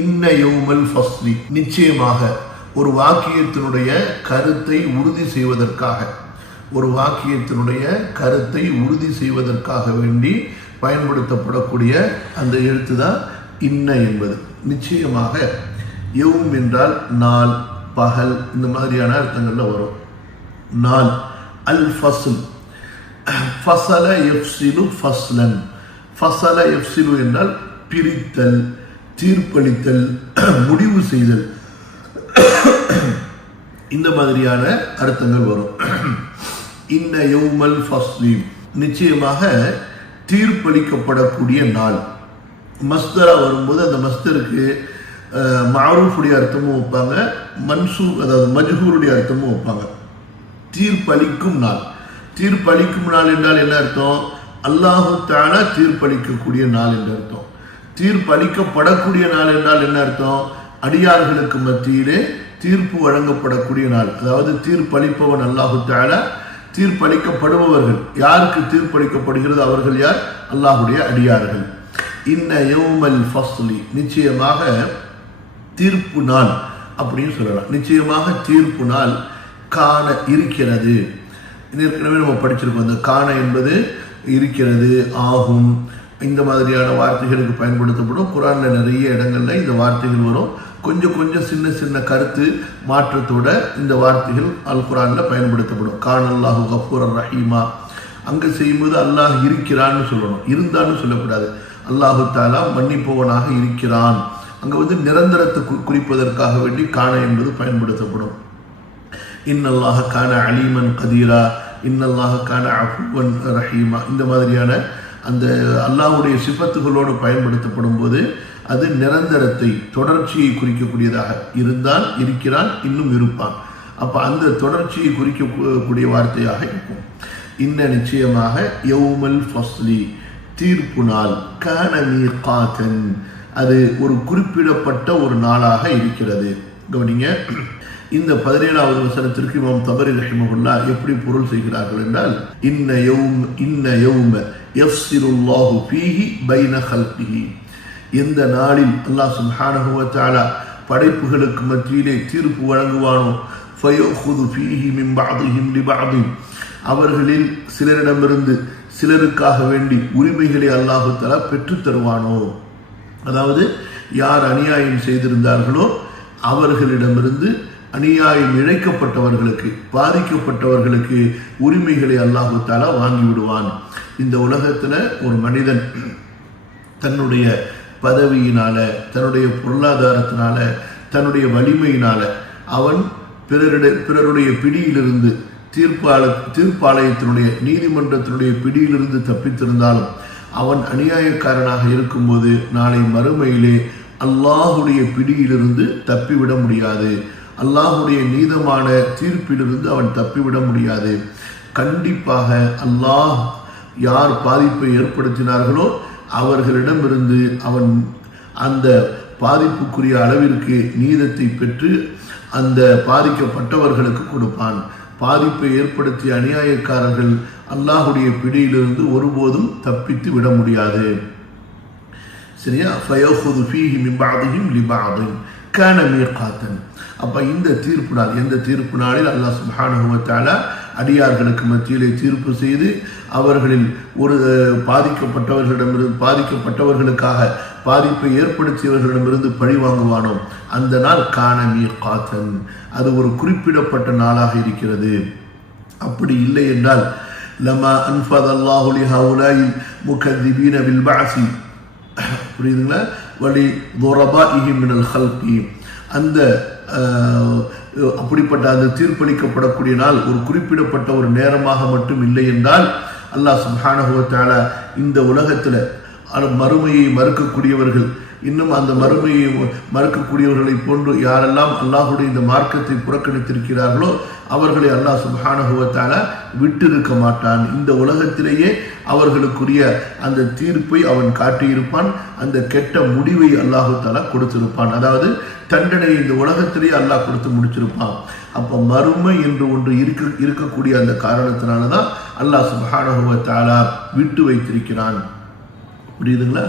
இன்ன யௌமல் ஃபஸ்லி, நிச்சயமாக ஒரு வாக்கியத்தினுடைய கருத்தை உறுதி செய்வதற்காக, ஒரு வாக்கியத்தினுடைய கருத்தை உறுதி செய்வதற்காக வேண்டி பயன்படுத்தப்படக்கூடிய அந்த எழுத்து தான் இன்ன என்பது. நிச்சயமாக யௌம் என்றால் நாள், பகல், இந்த மாதிரியான அர்த்தங்கள்ல வரும். நாள். அல் ஃபஸ்ல், ஃபஸல யஃப்ஸிலு ஃபஸ்லன், ஃபஸல யஃப்ஸிலு என்றால் பிரித்தல், தீர்ப்பளித்தல், முடிவு செய்தல், இந்த மாதிரியான அர்த்தங்கள் வரும். இன்ன யௌமல் ஃபஸ்லி, நிச்சயமாக தீர்ப்பளிக்கப்படக்கூடிய நாள். மஸ்தரா வரும்போது அந்த மஸ்தருக்கு மஅரூஃபுடைய அர்த்தமும் வைப்பாங்க, மன்சூப் அதாவது மஜ்ஹூருடைய அர்த்தமும் வைப்பாங்க. தீர்ப்பளிக்கும் நாள். தீர்ப்பளிக்கும் நாள் என்றால் என்ன அர்த்தம்? அல்லாஹு தஆலா தீர்ப்பளிக்கக்கூடிய நாள் என்று அர்த்தம். தீர்ப்பளிக்கப்படக்கூடிய நாள் என்றால் என்ன அர்த்தம்? அடியார்களுக்கு மத்தியிலே தீர்ப்பு வழங்கப்படக்கூடிய நாள். அதாவது தீர்ப்பளிப்பவன் அல்லாஹு தஆலா, தீர்ப்பளிக்கப்படுபவர்கள், யாருக்கு தீர்ப்பளிக்கப்படுகிறது அவர்கள் யார்? அல்லாஹுடைய அடியார்கள். இன்ன யௌமல் ஃபஸ்லி, நிச்சயமாக தீர்ப்பு நாள் அப்படின்னு சொல்லலாம். நிச்சயமாக தீர்ப்பு நாள் காண இருக்கிறது. ஏற்கனவே நம்ம படிச்சிருக்கோம். அந்த காண என்பது இருக்கிறது, ஆகும், இந்த மாதிரியான வார்த்தைகளுக்கு பயன்படுத்தப்படும். குர்ஆன்ல நிறைய இடங்கள்ல இந்த வார்த்தைகள் வரும். கொஞ்சம் கொஞ்சம் சின்ன சின்ன கருத்து மாற்றத்தோட இந்த வார்த்தைகள் அல் குர்ஆன்ல பயன்படுத்தப்படும். கான் அல்லாஹு கஃபூரர் ரஹீமா, அங்க செய்யும்போது அல்லாஹ் இருக்கிறான்னு சொல்லணும், இருந்தான்னு சொல்லக்கூடாது. அல்லாஹு தஆலா மன்னிப்பவனாக இருக்கிறான். அங்க நிரந்தரத்தை குறிப்பதற்காக வேண்டி காண என்பது பயன்படுத்தப்படும். இன்னல்லாஹ கான அலீமன் கதீரா, இன்னல்லாஹ கான அஃபுவன் ரஹீமா, இந்த மாதிரியான அந்த அல்லாஹ்வுடைய சிஃபத்துகளோடு பயன்படுத்தப்படும் போது அது நிரந்தரத்தை, தொடர்ச்சியை குறிக்கக்கூடியதாக, இருந்தான், இருக்கிறான், இன்னும் இருப்பான். அப்ப அந்த தொடர்ச்சியை குறிக்கக்கூடிய வார்த்தையாக இருக்கும். இன்ன நிச்சயமாக யௌமல் ஃபஸ்லி, தீர்ப்பு நாள், கான மீகாத்தன், அது ஒரு குறிப்பிடப்பட்ட ஒரு நாளாக இருக்கிறது. கவனிங்க, இந்த 17வது வசனத்திற்கு இமாம் தபரி ரஹிமஹுல்லாஹ் எப்படி பொருள் செய்கிறார்கள் என்றால், இன்ன யௌம யஃப்ஸிலுல்லாஹு ஃபீஹி பைன ஹல்கிஹி, எந்த நாளில் அல்லாஹ் சுப்ஹானஹு வ தஆலா படைப்புகளுக்கு மத்தியிலே தீர்ப்பு வழங்குவானோ, ஃபயஹுது ஃபீஹி மின் பஅதிஹிம் லிபஅதி, அவர்களில் சிலரிடமிருந்து சிலருக்காக வேண்டி உரிமைகளை அல்லாஹு தஆலா பெற்றுத் தருவானோ, அதாவது யார் அநியாயம் செய்திருந்தார்களோ அவர்களிடமிருந்து அநியாயம் இழைக்கப்பட்டவர்களுக்கு, பாதிக்கப்பட்டவர்களுக்கு உரிமைகளை அல்லாஹு தஆலா வாங்கி விடுவான். இந்த உலகத்துல ஒரு மனிதன் தன்னுடைய பதவியினால, தன்னுடைய பொருளாதாரத்தினால, தன்னுடைய வலிமையினால அவன் பிறருடைய பிடியிலிருந்து, தீர்ப்பாலயத்தினுடைய, நீதிமன்றத்தினுடைய பிடியிலிருந்து தப்பித்திருந்தாலும் அவன் அநியாயக்காரனாக இருக்கும்போது நாளை மறுமையிலே அல்லாஹுடைய பிடியிலிருந்து தப்பிவிட முடியாது. அல்லாஹுடைய நீதமான தீர்ப்பிலிருந்து அவன் தப்பிவிட முடியாது. கண்டிப்பாக அல்லாஹ் யார் பாதிப்பை ஏற்படுத்தினார்களோ அவர்களிடமிருந்து அவன் அந்த பாதிப்புக்குரிய அளவிற்கு நீதத்தை பெற்று அந்த பாதிக்கப்பட்டவர்களுக்கு கொடுப்பான். பாதிப்பை ஏற்படுத்திய அநியாயக்காரர்கள் அல்லாஹுடைய பிடியிலிருந்து ஒருபோதும் தப்பித்து விட முடியாது. சரியா? ஃபயஹுது ஃபீஹி மின் பஅதிஹிம் லிபஅதின் கான மீகாத்தன். அப்ப இந்த தீர்ப்பு நாள், எந்த தீர்ப்பு நாளில் அல்லாஹ் சுப்ஹானஹு வ தஆலா அடியார்களுக்கு மத்தியிலே தீர்ப்பு செய்து அவர்களில் ஒரு பாதிக்கப்பட்டவர்களுக்காக பாதிப்பை ஏற்படுத்தியவர்களிடமிருந்து பழி வாங்குவானோ அந்த நாள் கான மீகாத்தன், அது ஒரு குறிப்பிடப்பட்ட நாளாக இருக்கிறது. அப்படி இல்லை என்றால் லமா அன்ஃபதல்லாஹு லிஹவுலாஇல் முகذிபீன பில் பஅஸி, புரியுதுங்களா, வலி துரபாஇஹிம் மினல் ஹல்கி, அந்த அப்படிப்பட்ட அந்த தீர்ப்பளிக்கப்படக்கூடிய நாள் ஒரு குறிப்பிடப்பட்ட ஒரு நேரமாக மட்டும் இல்லை என்றால் அல்லாஹ் சுப்ஹானஹு வ தஆலா இந்த உலகத்தில் மறுமையை மறுக்கக்கூடியவர்கள், இன்னும் அந்த மறுமையை மறுக்கக்கூடியவர்களை போன்று யாரெல்லாம் அல்லாஹுடைய இந்த மார்க்கத்தை புறக்கணித்திருக்கிறார்களோ அவர்களை அல்லாஹ் சுப்ஹானஹு வ தஆலா விட்டிருக்க மாட்டான். இந்த உலகத்திலேயே அவர்களுக்குரிய அந்த தீர்ப்பை அவன் காட்டியிருப்பான். அந்த கெட்ட முடிவை அல்லாஹு தஆலா கொடுத்திருப்பான். அதாவது தண்டனை இந்த உலகத்திலேயே அல்லாஹ் கொடுத்து முடிச்சிருப்பான். அப்போ மறுமை என்று ஒன்று இருக்கக்கூடிய அந்த காரணத்தினால தான் அல்லாஹ் சுப்ஹானஹு வ தஆலா விட்டு வைத்திருக்கிறான். புரியுதுங்களா?